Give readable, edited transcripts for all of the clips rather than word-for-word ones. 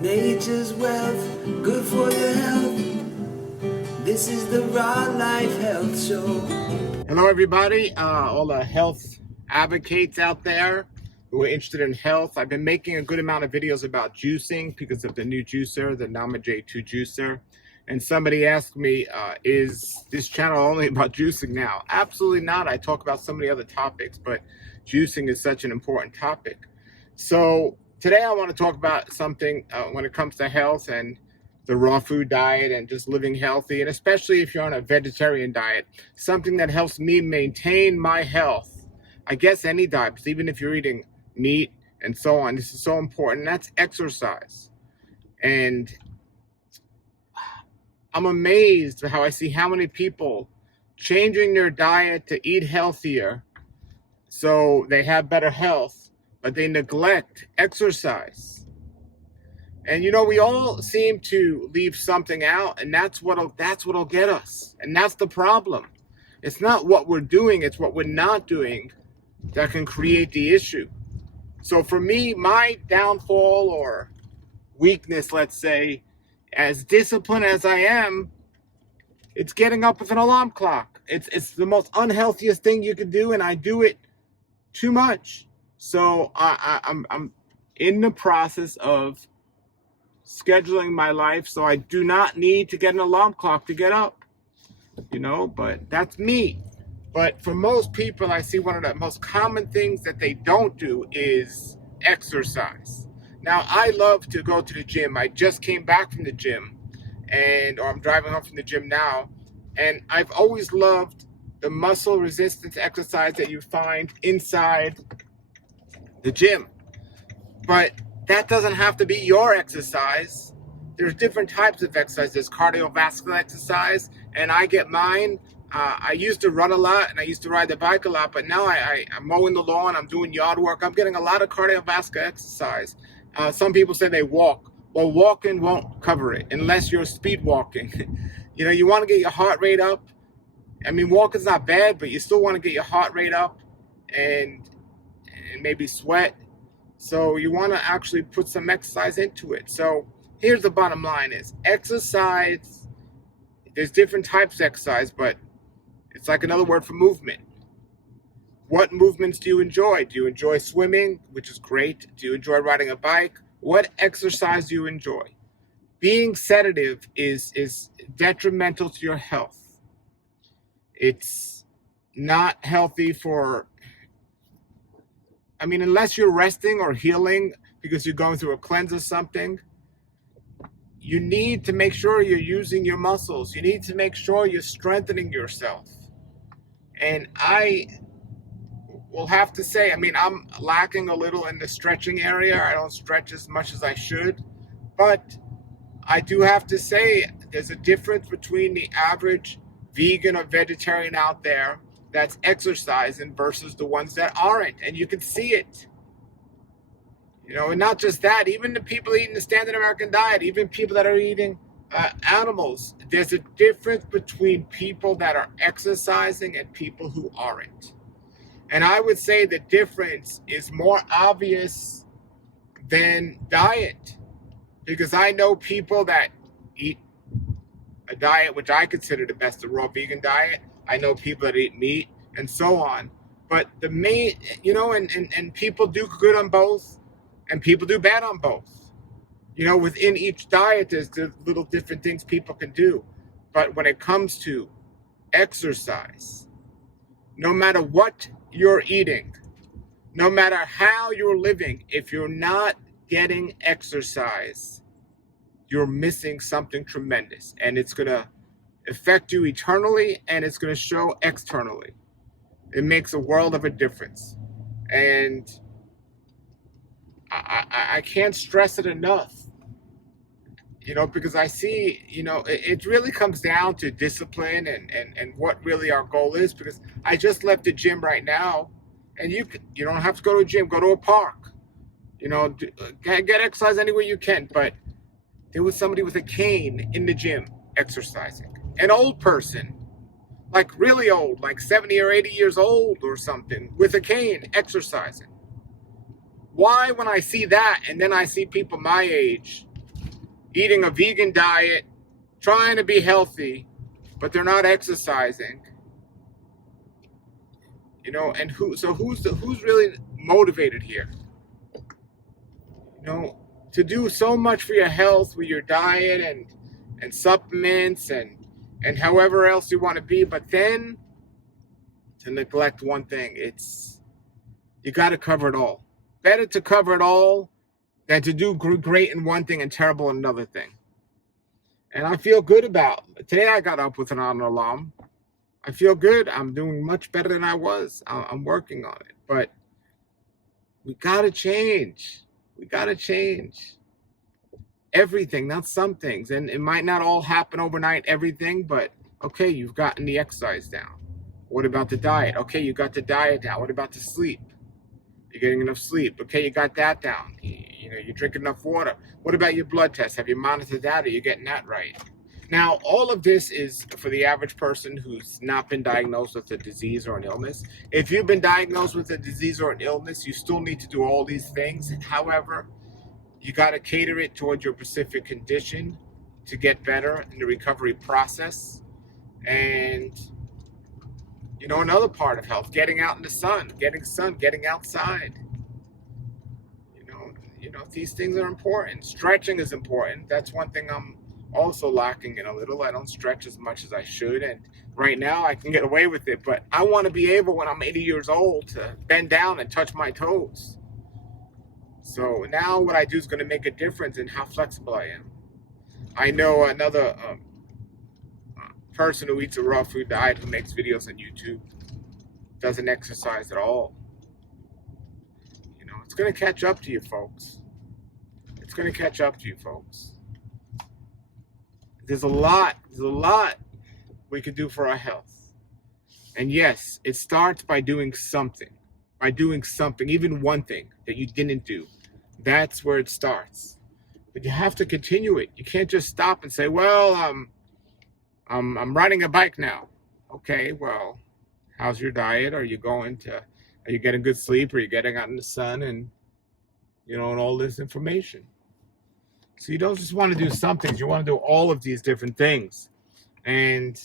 Nature's wealth, good for your health. This is the Raw Life Health Show. Hello, everybody. All the health advocates out there who are interested in health. I've been making a good amount of videos about juicing because of the new juicer, the Nama J2 juicer. And somebody asked me, is this channel only about juicing now? Absolutely not. I talk about so many other topics, but juicing is such an important topic. So today I want to talk about something when it comes to health and the raw food diet and just living healthy, and especially if you're on a vegetarian diet, something that helps me maintain my health. I guess any diet, but even if you're eating meat and so on, this is so important. That's exercise. And I'm amazed at how I see how many people changing their diet to eat healthier so they have better health, but they neglect exercise. And you know, we all seem to leave something out, and that's what'll get us. And that's the problem. It's not what we're doing, it's what we're not doing that can create the issue. So for me, my downfall or weakness, let's say, as disciplined as I am, it's getting up with an alarm clock. It's the most unhealthiest thing you can do, and I do it too much. So I'm in the process of scheduling my life so I do not need to get an alarm clock to get up, but that's me. But for most people, I see one of the most common things that they don't do is exercise. Now, I love to go to the gym. I just came back from the gym, or I'm driving home from the gym now, and I've always loved the muscle resistance exercise that you find inside the gym. But that doesn't have to be your exercise. There's different types of exercise. There's cardiovascular exercise, and I get mine. I used to run a lot, and I used to ride the bike a lot, but now I'm mowing the lawn, I'm doing yard work. I'm getting a lot of cardiovascular exercise. Some people say they walk. Well, walking won't cover it unless you're speed walking. You want to get your heart rate up. I mean, walking's not bad, but you still want to get your heart rate up and maybe sweat. So you want to actually put some exercise into it. So here's the bottom line is exercise. There's different types of exercise, but it's like another word for movement. What movements do you enjoy? Do you enjoy swimming, which is great? Do you enjoy riding a bike? What exercise do you enjoy? Being sedative is detrimental to your health. It's not healthy unless you're resting or healing because you're going through a cleanse or something, you need to make sure you're using your muscles. You need to make sure you're strengthening yourself. And I will have to say, I'm lacking a little in the stretching area. I don't stretch as much as I should. But I do have to say, there's a difference between the average vegan or vegetarian out there that's exercising versus the ones that aren't, and you can see it. And not just that, even the people eating the standard American diet, even people that are eating animals, there's a difference between people that are exercising and people who aren't. And I would say the difference is more obvious than diet, because I know people that eat a diet which I consider the best, the raw vegan diet. I know people that eat meat and so on. But the main, and people do good on both and people do bad on both. Within each diet, there's the little different things people can do. But when it comes to exercise, no matter what you're eating, no matter how you're living, if you're not getting exercise, you're missing something tremendous. And it's going to affect you eternally, and it's going to show externally. It makes a world of a difference. And I can't stress it enough, because I see, it really comes down to discipline and what really our goal is. Because I just left the gym right now, and you don't have to go to a gym, go to a park, get exercise anywhere you can. But there was somebody with a cane in the gym exercising. An old person, like really old, like 70 or 80 years old or something, with a cane exercising. Why, when I see that and then I see people my age eating a vegan diet, trying to be healthy, but they're not exercising. You know, and who's really motivated here? You know, to do so much for your health with your diet and supplements and however else you want to be, but then to neglect one thing. You got to cover it all. Better to cover it all than to do great in one thing and terrible in another thing. And I feel good about today. I got up with an alarm. I feel good. I'm doing much better than I was. I'm working on it, but we got to change. We got to change everything, not some things. And it might not all happen overnight, everything, but okay, you've gotten the exercise down. What about the diet? Okay, you got the diet down. What about the sleep? You're getting enough sleep. Okay, you got that down. You know, you drink enough water. What about your blood test? Have you monitored that? Are you getting that right? Now, all of this is for the average person who's not been diagnosed with a disease or an illness. If you've been diagnosed with a disease or an illness, you still need to do all these things. However, you got to cater it towards your specific condition to get better in the recovery process. And, you know, another part of health, getting out in the sun, getting outside. You know, these things are important. Stretching is important. That's one thing I'm also lacking in a little. I don't stretch as much as I should, and right now I can get away with it, but I want to be able when I'm 80 years old to bend down and touch my toes. So now what I do is going to make a difference in how flexible I am. I know another person who eats a raw food diet, who makes videos on YouTube, doesn't exercise at all. You know, it's going to catch up to you folks. It's going to catch up to you folks. There's a lot we could do for our health. And yes, it starts by doing something, even one thing that you didn't do. That's where it starts. But you have to continue it. You can't just stop and say, well, I'm riding a bike now. Okay, well, how's your diet? Are you getting good sleep? Are you getting out in the sun and, you know, and all this information? So you don't just want to do some things. You want to do all of these different things. And,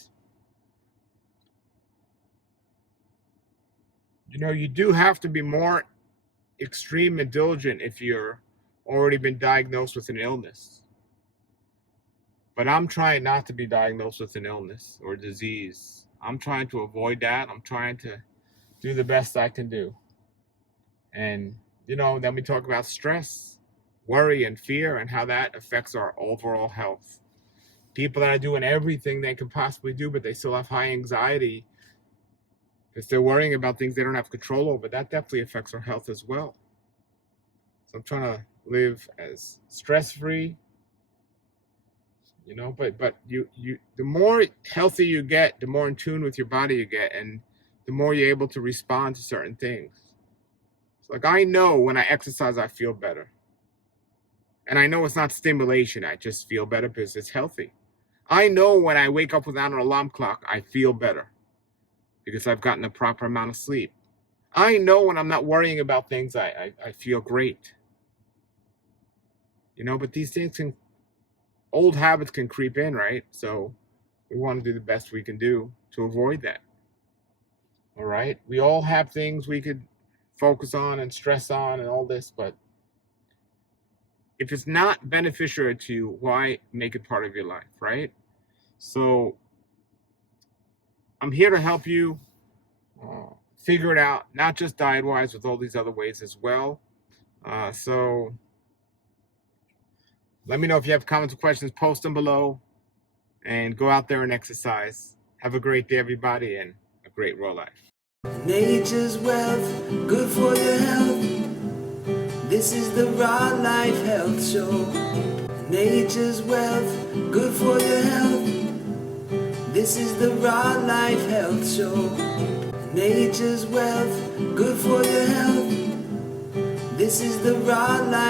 you know, you do have to be more extreme and diligent if you're already been diagnosed with an illness. But I'm trying not to be diagnosed with an illness or disease. I'm trying to avoid that. I'm trying to do the best I can do. And, you know, then we talk about stress, worry, and fear, and how that affects our overall health. People that are doing everything they can possibly do, but they still have high anxiety because they're worrying about things they don't have control over. That definitely affects our health as well. So I'm trying to live as stress-free, you know, but the more healthy you get, the more in tune with your body you get, and the more you're able to respond to certain things. So, like, I know when I exercise, I feel better. And I know it's not stimulation. I just feel better because it's healthy. I know when I wake up without an alarm clock, I feel better because I've gotten the proper amount of sleep. I know when I'm not worrying about things, I feel great. You know, but these things old habits can creep in, right? So we want to do the best we can do to avoid that. All right? We all have things we could focus on and stress on and all this, but if it's not beneficial to you, why make it part of your life, right? So I'm here to help you figure it out, not just diet-wise, with all these other ways as well. So let me know if you have comments or questions, post them below, and go out there and exercise. Have a great day, everybody, and a great raw life. Nature's wealth, good for your health. This is the Raw Life Health Show. Nature's wealth, good for your health. This is the Raw Life Health Show. Nature's wealth, good for your health. This is the Raw Life.